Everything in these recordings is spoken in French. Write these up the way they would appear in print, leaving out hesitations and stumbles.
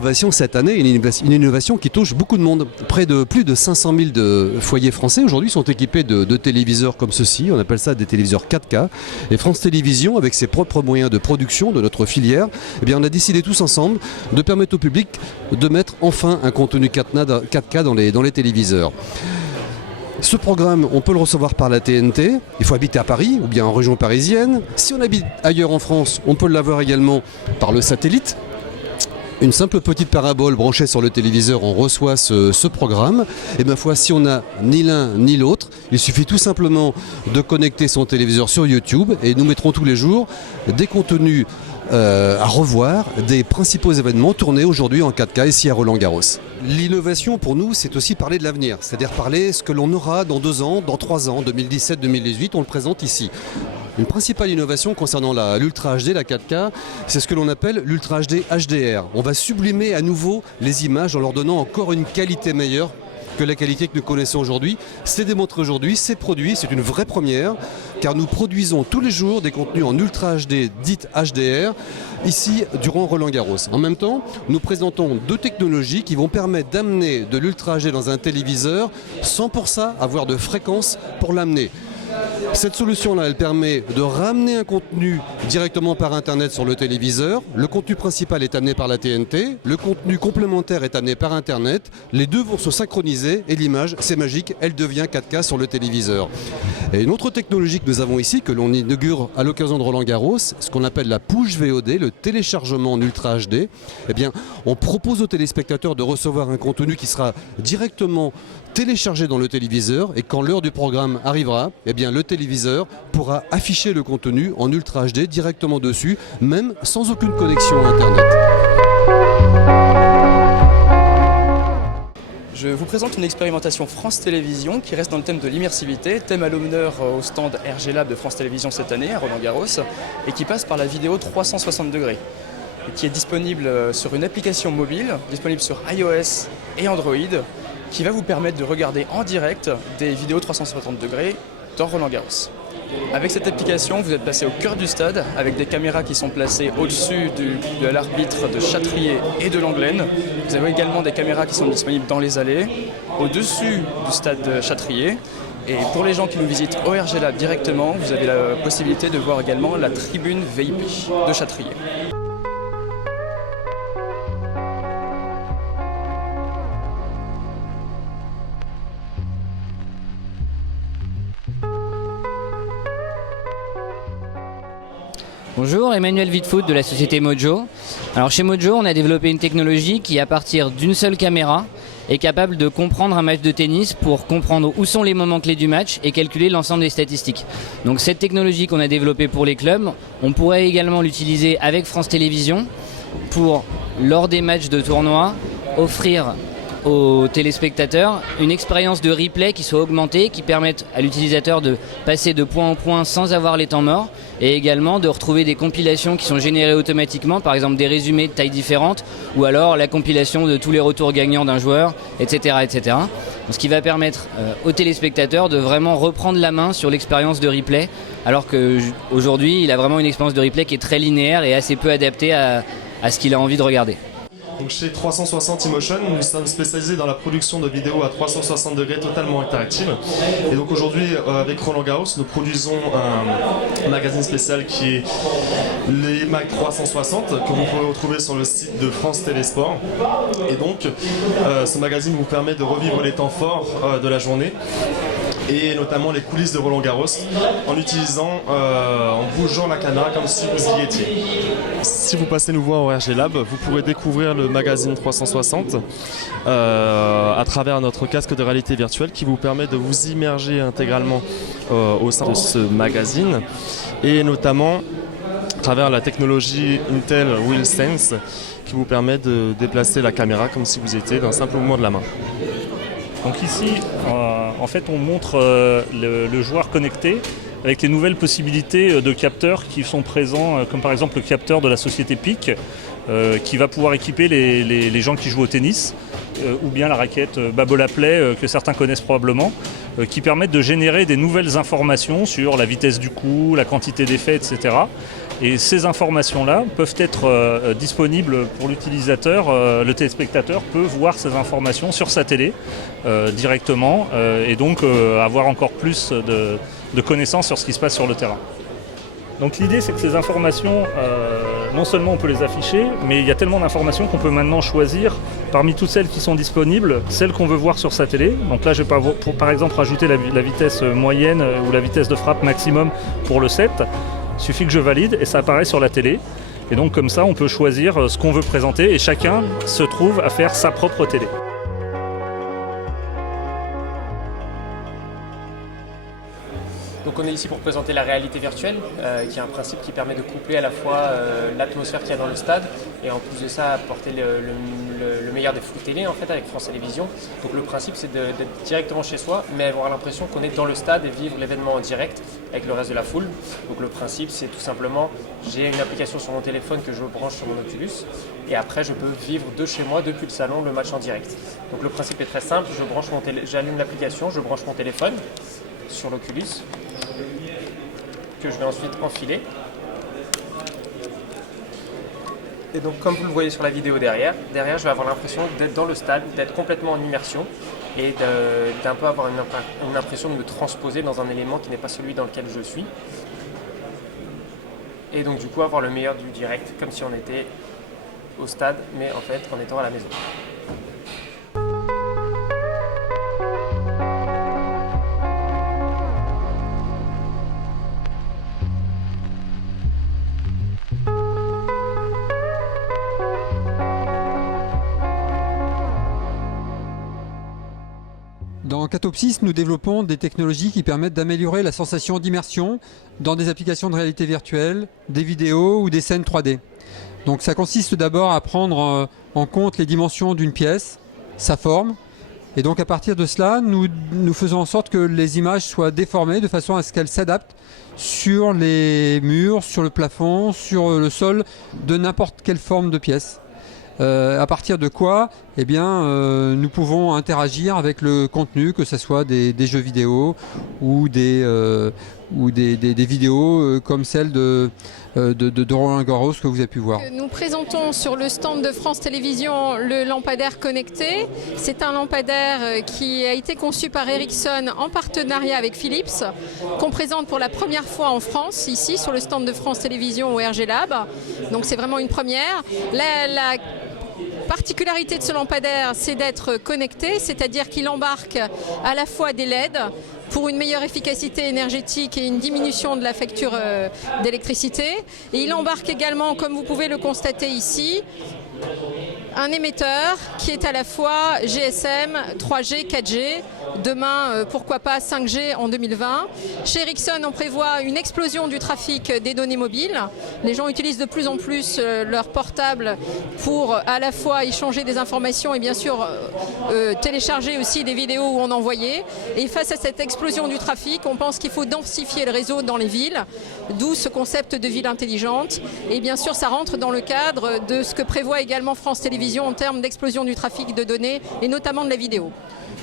innovation cette année, une innovation qui touche beaucoup de monde. Plus de 500 000 foyers français aujourd'hui sont équipés de téléviseurs comme ceci, on appelle ça des téléviseurs 4K. Et France Télévisions, avec ses propres moyens de production de notre filière, eh bien, on a décidé tous ensemble de permettre au public de mettre enfin un contenu 4K dans les téléviseurs. Ce programme, on peut le recevoir par la TNT, il faut habiter à Paris ou bien en région parisienne. Si on habite ailleurs en France, on peut l'avoir également par le satellite. Une simple petite parabole branchée sur le téléviseur, on reçoit ce programme. Et ma foi, si on n'a ni l'un ni l'autre, il suffit tout simplement de connecter son téléviseur sur YouTube et nous mettrons tous les jours des contenus à revoir des principaux événements tournés aujourd'hui en 4K ici à Roland-Garros. L'innovation pour nous, c'est aussi parler de l'avenir, c'est-à-dire parler ce que l'on aura dans 2 ans, dans 3 ans, 2017-2018, on le présente ici. Une principale innovation concernant l'Ultra HD, la 4K, c'est ce que l'on appelle l'Ultra HD HDR. On va sublimer à nouveau les images en leur donnant encore une qualité meilleure que la qualité que nous connaissons aujourd'hui. C'est démontré aujourd'hui, c'est produit, c'est une vraie première, car nous produisons tous les jours des contenus en Ultra HD, dite HDR, ici durant Roland-Garros. En même temps, nous présentons 2 technologies qui vont permettre d'amener de l'Ultra HD dans un téléviseur sans pour ça avoir de fréquence pour l'amener. Cette solution-là, elle permet de ramener un contenu directement par Internet sur le téléviseur. Le contenu principal est amené par la TNT, le contenu complémentaire est amené par Internet. Les deux vont se synchroniser et l'image, c'est magique, elle devient 4K sur le téléviseur. Et une autre technologie que nous avons ici, que l'on inaugure à l'occasion de Roland-Garros, ce qu'on appelle la push VOD, le téléchargement en Ultra HD. Eh bien, on propose aux téléspectateurs de recevoir un contenu qui sera directement téléchargé dans le téléviseur et quand l'heure du programme arrivera, eh bien, le téléviseur pourra afficher le contenu en Ultra HD directement dessus, même sans aucune connexion Internet. Je vous présente une expérimentation France Télévisions qui reste dans le thème de l'immersivité, thème à l'honneur au stand RG Lab de France Télévisions cette année à Roland-Garros et qui passe par la vidéo 360 degrés, qui est disponible sur une application mobile, disponible sur iOS et Android, qui va vous permettre de regarder en direct des vidéos 360 degrés dans Roland-Garros. Avec cette application, vous êtes placé au cœur du stade avec des caméras qui sont placées au-dessus de l'arbitre de Châtrier et de Langlaine. Vous avez également des caméras qui sont disponibles dans les allées, au-dessus du stade de Châtrier. Et pour les gens qui nous visitent au RG Lab directement, vous avez la possibilité de voir également la tribune VIP de Châtrier. Bonjour, Emmanuel Vitfoot de la société Mojo. Alors chez Mojo, on a développé une technologie qui, à partir d'une seule caméra, est capable de comprendre un match de tennis pour comprendre où sont les moments clés du match et calculer l'ensemble des statistiques. Donc cette technologie qu'on a développée pour les clubs, on pourrait également l'utiliser avec France Télévisions pour, lors des matchs de tournoi, offrir aux téléspectateurs une expérience de replay qui soit augmentée, qui permette à l'utilisateur de passer de point en point sans avoir les temps morts et également de retrouver des compilations qui sont générées automatiquement, par exemple des résumés de tailles différentes ou alors la compilation de tous les retours gagnants d'un joueur, etc. etc. Ce qui va permettre aux téléspectateurs de vraiment reprendre la main sur l'expérience de replay alors qu'aujourd'hui il a vraiment une expérience de replay qui est très linéaire et assez peu adaptée à ce qu'il a envie de regarder. Donc chez 360 Emotion, nous sommes spécialisés dans la production de vidéos à 360 degrés totalement interactives. Et donc aujourd'hui, avec Roland Garros, nous produisons un magazine spécial qui est les Mag 360, que vous pouvez retrouver sur le site de France Télésport. Et donc, ce magazine vous permet de revivre les temps forts de la journée, et notamment les coulisses de Roland Garros, en utilisant, en bougeant la caméra comme si vous y étiez. Si vous passez nous voir au RG Lab, vous pourrez découvrir le magazine 360 à travers notre casque de réalité virtuelle qui vous permet de vous immerger intégralement au sein de ce magazine, et notamment à travers la technologie Intel WheelSense qui vous permet de déplacer la caméra comme si vous étiez d'un simple mouvement de la main. Donc ici, en fait, on montre le joueur connecté avec les nouvelles possibilités de capteurs qui sont présents, comme par exemple le capteur de la société PIC, qui va pouvoir équiper les gens qui jouent au tennis, ou bien la raquette Babola Play que certains connaissent probablement. qui permettent de générer des nouvelles informations sur la vitesse du coup, la quantité d'effets, etc. Et ces informations-là peuvent être disponibles pour l'utilisateur. Le téléspectateur peut voir ces informations sur sa télé directement et donc avoir encore plus de connaissances sur ce qui se passe sur le terrain. Donc l'idée, c'est que ces informations, non seulement on peut les afficher, mais il y a tellement d'informations qu'on peut maintenant choisir parmi toutes celles qui sont disponibles, celles qu'on veut voir sur sa télé. Donc là, je vais par exemple rajouter la vitesse moyenne ou la vitesse de frappe maximum pour le set. Il suffit que je valide et ça apparaît sur la télé. Et donc comme ça, on peut choisir ce qu'on veut présenter et chacun se trouve à faire sa propre télé. Donc on est ici pour présenter la réalité virtuelle, qui est un principe qui permet de coupler à la fois l'atmosphère qu'il y a dans le stade et en plus de ça apporter le meilleur des flux télé en fait avec France Télévisions. Donc le principe c'est d'être directement chez soi mais avoir l'impression qu'on est dans le stade et vivre l'événement en direct avec le reste de la foule. Donc le principe c'est tout simplement, j'ai une application sur mon téléphone que je branche sur mon Oculus et après je peux vivre de chez moi depuis le salon le match en direct. Donc le principe est très simple, j'allume l'application, je branche mon téléphone sur l'Oculus que je vais ensuite enfiler. Et donc comme vous le voyez sur la vidéo derrière je vais avoir l'impression d'être dans le stade, d'être complètement en immersion et d'un peu avoir une impression de me transposer dans un élément qui n'est pas celui dans lequel je suis. Et donc du coup avoir le meilleur du direct comme si on était au stade mais en fait en étant à la maison. Dans Catopsis, nous développons des technologies qui permettent d'améliorer la sensation d'immersion dans des applications de réalité virtuelle, des vidéos ou des scènes 3D. Donc ça consiste d'abord à prendre en compte les dimensions d'une pièce, sa forme, et donc à partir de cela, nous faisons en sorte que les images soient déformées de façon à ce qu'elles s'adaptent sur les murs, sur le plafond, sur le sol de n'importe quelle forme de pièce. À partir de quoi nous pouvons interagir avec le contenu, que ce soit des jeux vidéo ou des vidéos comme celle de Roland Garros que vous avez pu voir. Nous présentons sur le stand de France Télévisions le lampadaire connecté. C'est un lampadaire qui a été conçu par Ericsson en partenariat avec Philips, qu'on présente pour la première fois en France, ici sur le stand de France Télévisions au RG Lab. Donc c'est vraiment une première. La particularité de ce lampadaire, c'est d'être connecté, c'est-à-dire qu'il embarque à la fois des LED pour une meilleure efficacité énergétique et une diminution de la facture d'électricité. Et il embarque également, comme vous pouvez le constater ici, un émetteur qui est à la fois GSM, 3G, 4G, demain pourquoi pas 5G en 2020. Chez Ericsson, on prévoit une explosion du trafic des données mobiles. Les gens utilisent de plus en plus leur portable pour à la fois échanger des informations et bien sûr télécharger aussi des vidéos où on envoyait. Et face à cette explosion du trafic, on pense qu'il faut densifier le réseau dans les villes, d'où ce concept de ville intelligente. Et bien sûr, ça rentre dans le cadre de ce que prévoit également France Télévisions en termes d'explosion du trafic de données et notamment de la vidéo.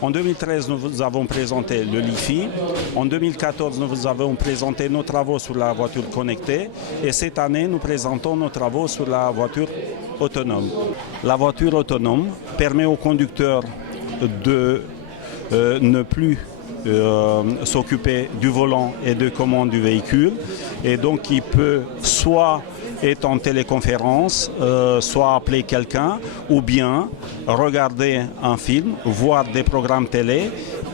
En 2013, nous avons présenté le LiFi. En 2014, nous avons présenté nos travaux sur la voiture connectée. Et cette année, nous présentons nos travaux sur la voiture autonome. La voiture autonome permet au conducteur de ne plus s'occuper du volant et de commande du véhicule. Et donc, il peut soit être en téléconférence, soit appeler quelqu'un, ou bien regarder un film, voir des programmes télé.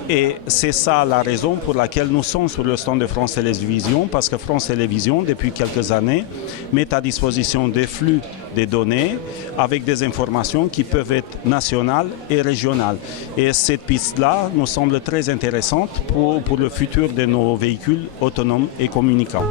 Et c'est ça la raison pour laquelle nous sommes sur le stand de France Télévisions, parce que France Télévisions, depuis quelques années, met à disposition des flux de données avec des informations qui peuvent être nationales et régionales. Et cette piste-là nous semble très intéressante pour le futur de nos véhicules autonomes et communicants.